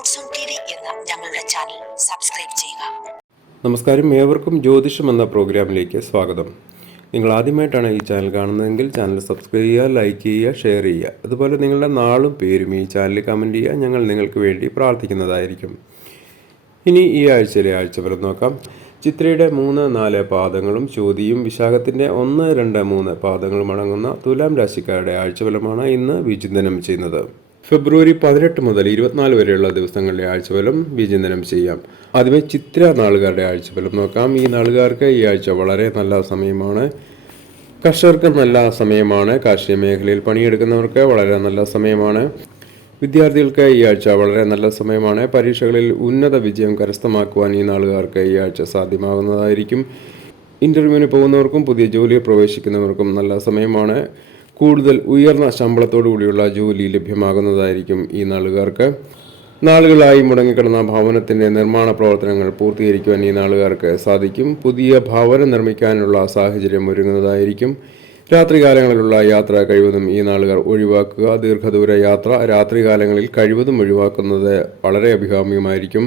എന്ന ഞങ്ങളുടെ channel subscribe ചെയ്യുക. നമസ്കാരം. ഏവർക്കും ജ്യോതിഷം എന്ന പ്രോഗ്രാമിലേക്ക് സ്വാഗതം. നിങ്ങൾ ആദ്യമായിട്ടാണ് ഈ ചാനൽ കാണുന്നതെങ്കിൽ ചാനൽ സബ്സ്ക്രൈബ് ചെയ്യുക ലൈക്ക് ചെയ്യുക ഷെയർ ചെയ്യുക. അതുപോലെ നിങ്ങളുടെ നാളും പേരും ഈ ചാനലിൽ കമന്റ് ചെയ്യുക. ഞങ്ങൾ നിങ്ങൾക്ക് വേണ്ടി പ്രാർത്ഥിക്കുന്നതായിരിക്കും. ഇനി ഈ ആഴ്ചയിലെ ആഴ്ചഫലം നോക്കാം. ചിത്രയുടെ മൂന്ന് നാല് പാദങ്ങളും ചോതിയും വിശാഖത്തിന്റെ ഒന്ന് രണ്ട് മൂന്ന് പാദങ്ങളും അടങ്ങുന്ന തുലാം രാശിക്കാരുടെ ആഴ്ചഫലമാണ് ഇന്ന് വിചിന്തനം ചെയ്യുന്നത്. ഫെബ്രുവരി പതിനെട്ട് മുതൽ ഇരുപത്തിനാല് വരെയുള്ള ദിവസങ്ങളിലെ ആഴ്ചഫലം വിചിന്തനം ചെയ്യാം. ആദ്യമേ ചിത്ര നാളുകാരുടെ ആഴ്ചഫലം നോക്കാം. ഈ നാളുകാർക്ക് ഈ ആഴ്ച വളരെ നല്ല സമയമാണ്. കർഷകർക്ക് നല്ല സമയമാണ്. കാർഷിക മേഖലയിൽ പണിയെടുക്കുന്നവർക്ക് വളരെ നല്ല സമയമാണ്. വിദ്യാർത്ഥികൾക്ക് ഈ ആഴ്ച വളരെ നല്ല സമയമാണ്. പരീക്ഷകളിൽ ഉന്നത വിജയം കരസ്ഥമാക്കുവാൻ ഈ നാളുകാർക്ക് ഈ ആഴ്ച സാധ്യമാകുന്നതായിരിക്കും. ഇന്റർവ്യൂവിന് പോകുന്നവർക്കും പുതിയ ജോലിയിൽ പ്രവേശിക്കുന്നവർക്കും നല്ല സമയമാണ്. കൂടുതൽ ഉയർന്ന ശമ്പളത്തോടു കൂടിയുള്ള ജോലി ലഭ്യമാകുന്നതായിരിക്കും ഈ നാളുകാർക്ക്. നാളുകളായി മുടങ്ങിക്കിടന്ന ഭവനത്തിന്റെ നിർമ്മാണ പ്രവർത്തനങ്ങൾ പൂർത്തീകരിക്കുവാൻ ഈ നാളുകാർക്ക് സാധിക്കും. പുതിയ ഭവനം നിർമ്മിക്കാനുള്ള സാഹചര്യം ഒരുങ്ങുന്നതായിരിക്കും. രാത്രികാലങ്ങളിലുള്ള യാത്ര കഴിവതും ഈ നാളുകാർ ഒഴിവാക്കുക ദീർഘദൂര യാത്ര രാത്രികാലങ്ങളിൽ കഴിവതും ഒഴിവാക്കുന്നത് വളരെ അഭികാമ്യമായിരിക്കും.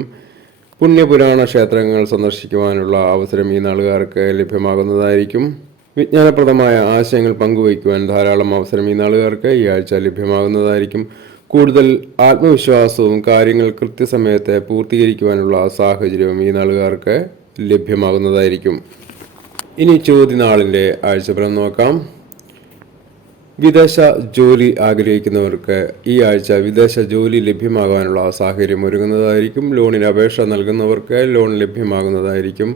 പുണ്യപുരാണ ക്ഷേത്രങ്ങൾ സന്ദർശിക്കുവാനുള്ള അവസരം ഈ നാളുകാർക്ക് ലഭ്യമാകുന്നതായിരിക്കും. വിജ്ഞാനപ്രദമായ ആശയങ്ങൾ പങ്കുവയ്ക്കുവാൻ ധാരാളം അവസരം ഈ നാളുകാർക്ക് ഈ ആഴ്ച ലഭ്യമാകുന്നതായിരിക്കും. കൂടുതൽ ആത്മവിശ്വാസവും കാര്യങ്ങൾ കൃത്യസമയത്ത് പൂർത്തീകരിക്കുവാനുള്ള സാഹചര്യവും ഈ നാളുകാർക്ക് ലഭ്യമാകുന്നതായിരിക്കും. ഇനി ചോദ്യനാളിന്റെ ആഴ്ചഫലം നോക്കാം. വിദേശ ജോലി ആഗ്രഹിക്കുന്നവർക്ക് ഈ ആഴ്ച വിദേശ ജോലി ലഭ്യമാകാനുള്ള സാഹചര്യം ഒരുങ്ങുന്നതായിരിക്കും. ലോണിന് അപേക്ഷ നൽകുന്നവർക്ക് ലോൺ ലഭ്യമാകുന്നതായിരിക്കും.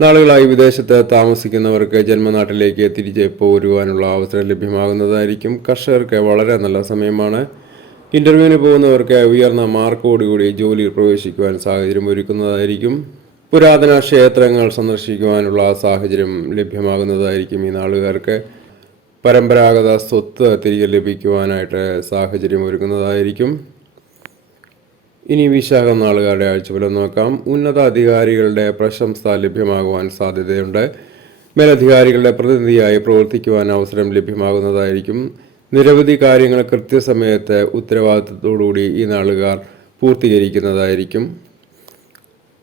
നാളുകളായി വിദേശത്ത് താമസിക്കുന്നവർക്ക് ജന്മനാട്ടിലേക്ക് തിരിച്ച് പോരുവാനുള്ള അവസരം ലഭ്യമാകുന്നതായിരിക്കും. കർഷകർക്ക് വളരെ നല്ല സമയമാണ്. ഇന്റർവ്യൂവിന് പോകുന്നവർക്ക് ഉയർന്ന മാർക്കോടുകൂടി ജോലിയിൽ പ്രവേശിക്കുവാൻ സാഹചര്യം ഒരുക്കുന്നതായിരിക്കും. പുരാതന ക്ഷേത്രങ്ങൾ സന്ദർശിക്കുവാനുള്ള സാഹചര്യം ലഭ്യമാകുന്നതായിരിക്കും ഈ നാളുകാർക്ക്. പരമ്പരാഗത സ്വത്ത് തിരികെ ലഭിക്കുവാനായിട്ട് സാഹചര്യം ഒരുക്കുന്നതായിരിക്കും. ഇനി വിശാഖം നാളുകാരുടെ ആഴ്ചഫലം നോക്കാം. ഉന്നതാധികാരികളുടെ പ്രശംസ ലഭ്യമാകുവാൻ സാധ്യതയുണ്ട്. മേലധികാരികളുടെ പ്രതിനിധിയായി പ്രവർത്തിക്കുവാൻ അവസരം ലഭ്യമാകുന്നതായിരിക്കും. നിരവധി കാര്യങ്ങൾ കൃത്യസമയത്ത് ഉത്തരവാദിത്തത്തോടുകൂടി ഈ നാളുകാർ പൂർത്തീകരിക്കുന്നതായിരിക്കും.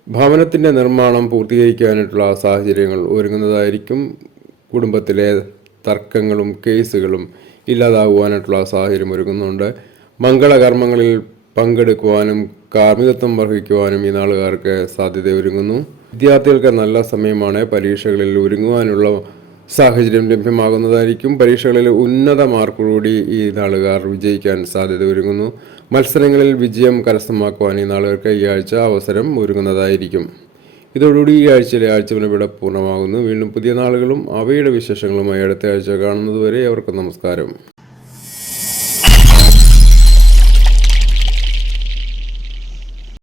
ഭവനത്തിന്റെ നിർമ്മാണം പൂർത്തീകരിക്കാനായിട്ടുള്ള സാഹചര്യങ്ങൾ ഒരുങ്ങുന്നതായിരിക്കും. കുടുംബത്തിലെ തർക്കങ്ങളും കേസുകളും ഇല്ലാതാകുവാനായിട്ടുള്ള സാഹചര്യം ഒരുങ്ങുന്നുണ്ട്. മംഗളകർമ്മങ്ങളിൽ പങ്കെടുക്കുവാനും കാർമ്മികത്വം വർഹിക്കുവാനും ഈ നാളുകാർക്ക് സാധ്യത ഒരുങ്ങുന്നു. വിദ്യാർത്ഥികൾക്ക് നല്ല സമയമാണ് പരീക്ഷകളിൽ ഒരുങ്ങുവാനുള്ള സാഹചര്യം ലഭ്യമാകുന്നതായിരിക്കും. പരീക്ഷകളിൽ ഉന്നത മാർക്കോടുകൂടി ഈ നാളുകാർ വിജയിക്കാൻ സാധ്യത ഒരുങ്ങുന്നു. മത്സരങ്ങളിൽ വിജയം കരസ്ഥമാക്കുവാൻ ഈ നാളുകാർക്ക് ഈ ആഴ്ച അവസരം ഒരുങ്ങുന്നതായിരിക്കും. ഇതോടുകൂടി ഈ ആഴ്ചയിലെ ആഴ്ച ഇവിടെ പൂർണമാകുന്നു. വീണ്ടും പുതിയ നാളുകളും അവയുടെ വിശേഷങ്ങളുമായി അടുത്ത ആഴ്ച കാണുന്നതുവരെ അവർക്ക് നമസ്കാരം.